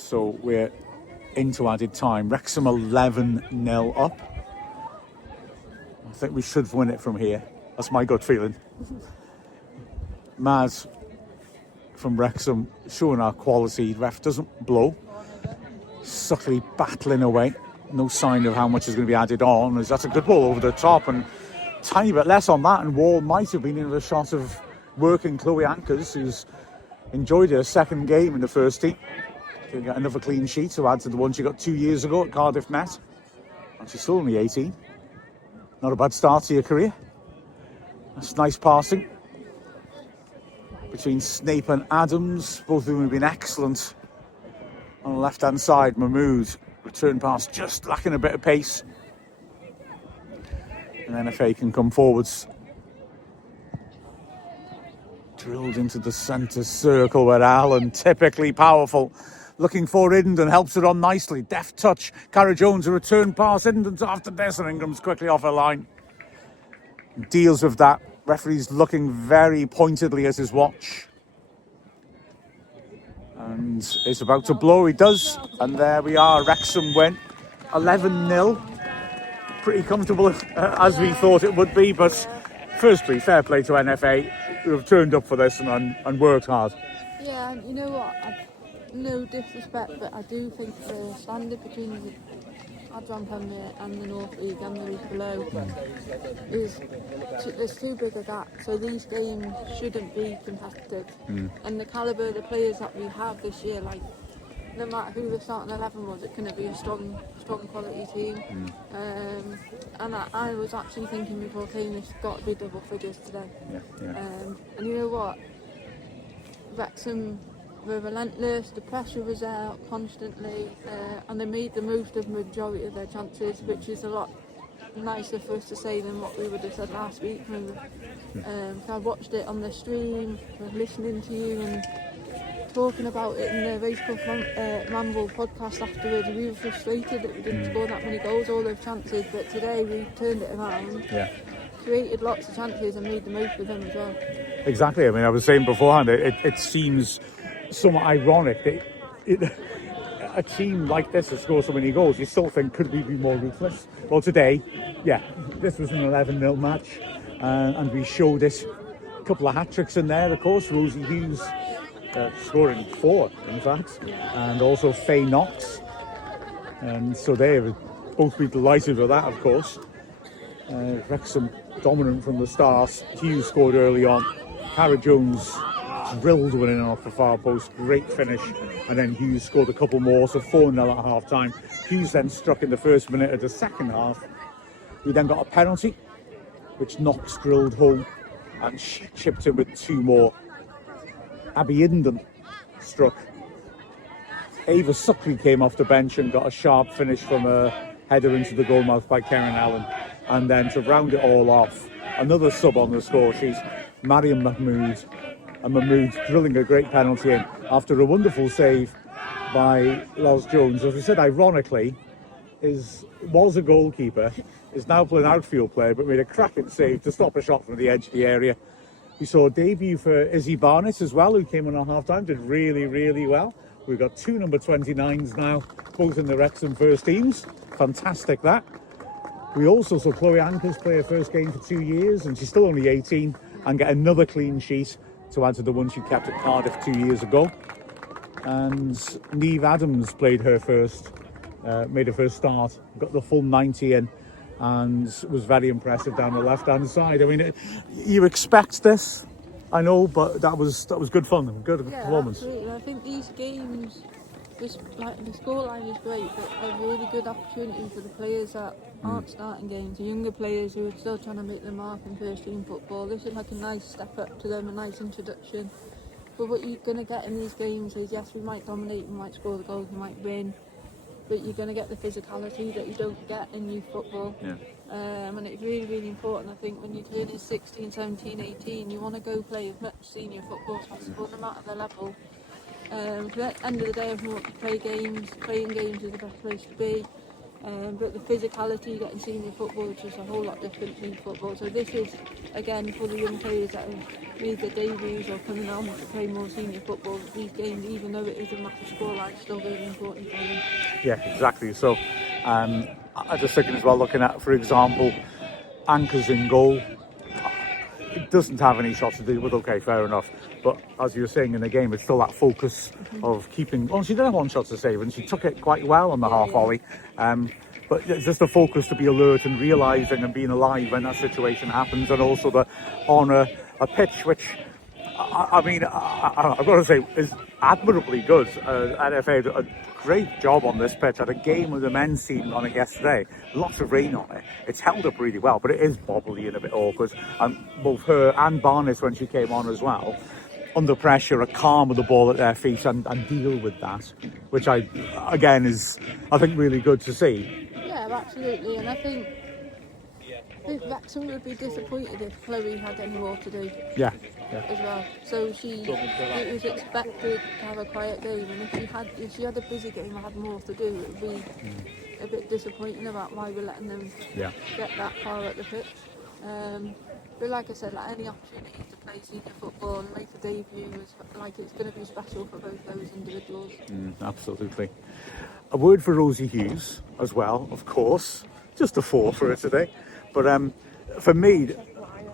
So we're into added time. Wrexham 11-0 up. I think we should win it from here. That's my gut feeling. Maz from Wrexham showing our quality. Ref doesn't blow. Subtly battling away. No sign of how much is going to be added on. That's a good ball over the top, and tiny bit less on that, and Wall might have been in a shot of working Chloe Ankers, who's enjoyed her second game in the first team. She got another clean sheet to add to the one she got 2 years ago at Cardiff Met, and she's still only 18. Not a bad start to your career. That's nice passing between Snape and Adams. Both of them have been excellent. On the left-hand side, Mahmood, return pass just lacking a bit of pace. And NFA can come forwards. Drilled into the centre circle where Allen, typically powerful, looking for Idenden, helps it on nicely. Deft touch. Cara Jones, a return pass. Idenden's after this, and Ingram's quickly off her line. Deals with that. Referee's looking very pointedly at his watch. And it's about to blow. He does. And there we are. Wrexham win 11-0. Pretty comfortable as we thought it would be. But firstly, fair play to NFA, who have turned up for this and worked hard. Yeah, and you know what? No disrespect, but I do think the standard between the Advan Premier and the North League and the league below there's too big a gap, so these games shouldn't be competitive. And the calibre of the players that we have this year, like no matter who the starting 11 was, it's going to be a strong quality team. And I was actually thinking before came, it's got to be double figures today. And you know what, Wrexham were relentless, the pressure was there constantly, and they made the most of the majority of their chances, which is a lot nicer for us to say than what we would have said last week. So I watched it on the stream, listening to you and talking about it in the Racecourse Ramble podcast afterwards. We were frustrated that we didn't score that many goals, all those chances, but today we turned it around. Created lots of chances and made the most of them as well. Exactly. I mean, I was saying beforehand, it seems somewhat ironic that a team like this has scored so many goals, you still think, could we be more ruthless? Well, today, this was an 11-0 match, and we showed it. A couple of hat-tricks in there, of course. Rosie Hughes scoring 4, in fact, and also Faye Knox. And so they would both be delighted with that, of course. Wrexham dominant from the start. Hughes scored early on. Cara Jones drilled one in off the far post, great finish, and then Hughes scored a couple more, so 4-0 at half time. Hughes then struck in the first minute of the second half. We then got a penalty, which Knox drilled home, and she chipped in with 2 more. Abby Idenden struck. Ava Suckley came off the bench and got a sharp finish from a header into the goalmouth by Karen Allen. And then to round it all off, another sub on the score sheet, Mariam Mahmood. And Mahmood drilling a great penalty in after a wonderful save by Los Jones. As we said, ironically, was a goalkeeper, is now playing outfield player, but made a cracking save to stop a shot from the edge of the area. We saw a debut for Izzy Barnett as well, who came on at half-time, did really, really well. We've got 2 number 29s now, both in the Wrexham first teams. Fantastic, that. We also saw Chloe Ankers play her first game for 2 years, and she's still only 18, and get another clean sheet to add to the one she kept at Cardiff 2 years ago. And Neve Adams played her first, made her first start, got the full 90 in, and was very impressive down the left-hand side. I mean, you expect this, I know, but that was good fun, good performance. Absolutely. I think these games, the scoreline is great, but a really good opportunity for the players that aren't starting games, the younger players who are still trying to make their mark in first team football. This is like a nice step up to them, a nice introduction. But what you're going to get in these games is, yes, we might dominate, we might score the goals, we might win, but you're going to get the physicality that you don't get in youth football. And it's really, really important. I think when you're turning 16, 17, 18, you want to go play as much senior football as possible, no matter the level. At the end of the day, everyone wants to play games. Playing games is the best place to be. But the physicality you get in senior football is just a whole lot different from football. So this is, again, for the young players that have made their debuts or coming on to play more senior football, these games, even though it is a massive scoreline, still really important for them. Yeah, exactly. So I'm just thinking as well, looking at, for example, Anchor's in goal. It doesn't have any shots to deal with, okay, fair enough. But as you were saying in the game, it's still that focus of keeping... Well, she did have one shot to save, and she took it quite well on the half volley. But it's just the focus to be alert and realising and being alive when that situation happens, and also the on a pitch which, I've got to say, is admirably good. NFA did a great job on this pitch. Had a game with the men's team on it yesterday. Lots of rain on it. It's held up really well, but it is bobbly and a bit awkward. And both her and Barnes, when she came on as well, under pressure, are calm with the ball at their feet and deal with that, which again is, I think, really good to see. Yeah, absolutely. And I think Wrexham would be disappointed if Chloe had any more to do. Yeah. As well. So it was expected to have a quiet game, and if she had a busy game and had more to do, it would be a bit disappointing about why we're letting them get that far at the pitch. But like I said, like any opportunity to play senior football and make a debut, it's going to be special for both those individuals. Absolutely. A word for Rosie Hughes as well, of course. Just a 4 for her today. But for me,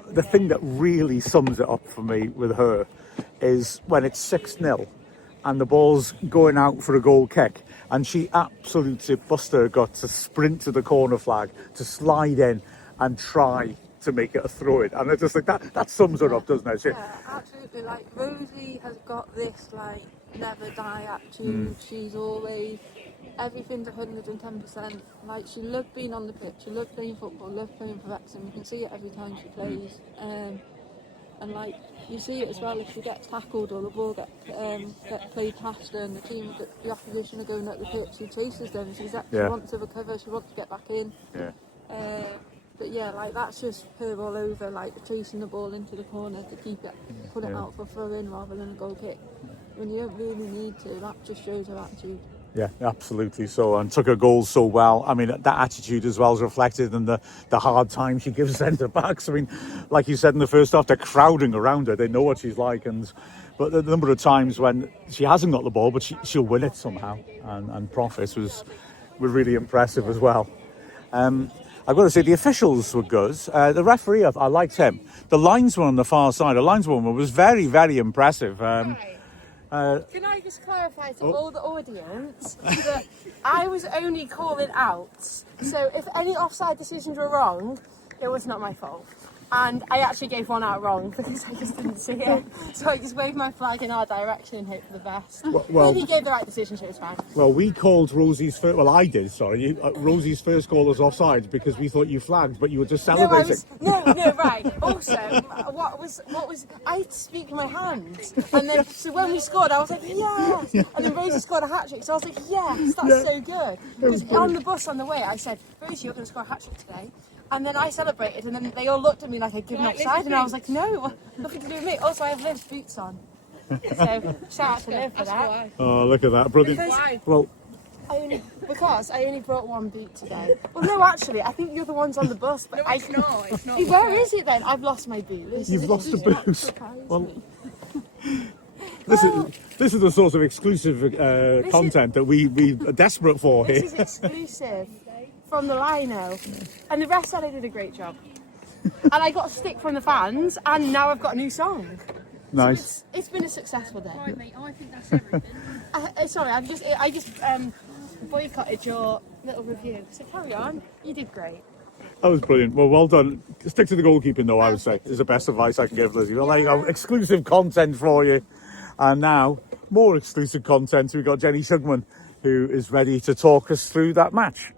the thing that really sums it up for me with her is when it's 6-0 and the ball's going out for a goal kick, and she absolutely busted her gut to sprint to the corner flag, to slide in and try to make it a throw-in. And I just think that sums her up, doesn't it? Yeah, absolutely. Like, Rosie has got this, never die attitude. She's always... Everything's 110%. Like, she loved being on the pitch, she loved playing football, loved playing for Wrexham. You can see it every time she plays. And you see it as well if she gets tackled or the ball gets played past her and the opposition are going up the pitch. She chases them. She wants to recover. She wants to get back in. But yeah, that's just her all over, chasing the ball into the corner to keep it, put it out for throw-in rather than a goal kick. When you don't really need to, that just shows her attitude. Yeah, absolutely so, and took her goals so well. I mean, that attitude as well is reflected in the hard time she gives centre-backs. I mean, like you said in the first half, they're crowding around her. They know what she's like, but the number of times when she hasn't got the ball, but she'll win it somehow, and profits were really impressive as well. I've got to say, the officials were good. The referee, I liked him. The linesman on the far side, the lineswoman was very, very impressive. Can I just clarify to all the audience that I was only calling out, so if any offside decisions were wrong, it was not my fault. And I actually gave one out wrong because I just didn't see it. So I just waved my flag in our direction and hope for the best. Well, he gave the right decision, so it was fine. Well, we called Rosie's first... Well, I did, sorry. Rosie's first call was offside because we thought you flagged, but you were just celebrating. No, right. Also, what was... I had to speak with my hands. And then, so when we scored, I was like, yes! And then Rosie scored a hat-trick, so I was like, yes, that's so good. Because on the bus on the way, I said, Rosie, you're going to score a hat-trick today. And then I celebrated, and then they all looked at me like I'd given offside, and I was like, no, nothing to do with me. Also, I have Liv's boots on. So, shout out to Liv for that. Oh, look at that. Brilliant. Well, I only brought one boot today. Well, no, actually, I think you're the ones on the bus. But it's not. Where is it then? I've lost my boot. You've lost a boot. Well, this is the sort of exclusive content that we are desperate for here. This is exclusive. From the lino, and the rest said I did a great job. And I got a stick from the fans, and now I've got a new song. Nice. So it's been a successful day. Right, mate, I think that's everything. Sorry, I just boycotted your little review. So carry on. You did great. That was brilliant. Well done. Stick to the goalkeeping, though, I would say, is the best advice I can give, Lizzie. Well, there you go. Exclusive content for you. And now, more exclusive content. We've got Jenny Shugman, who is ready to talk us through that match.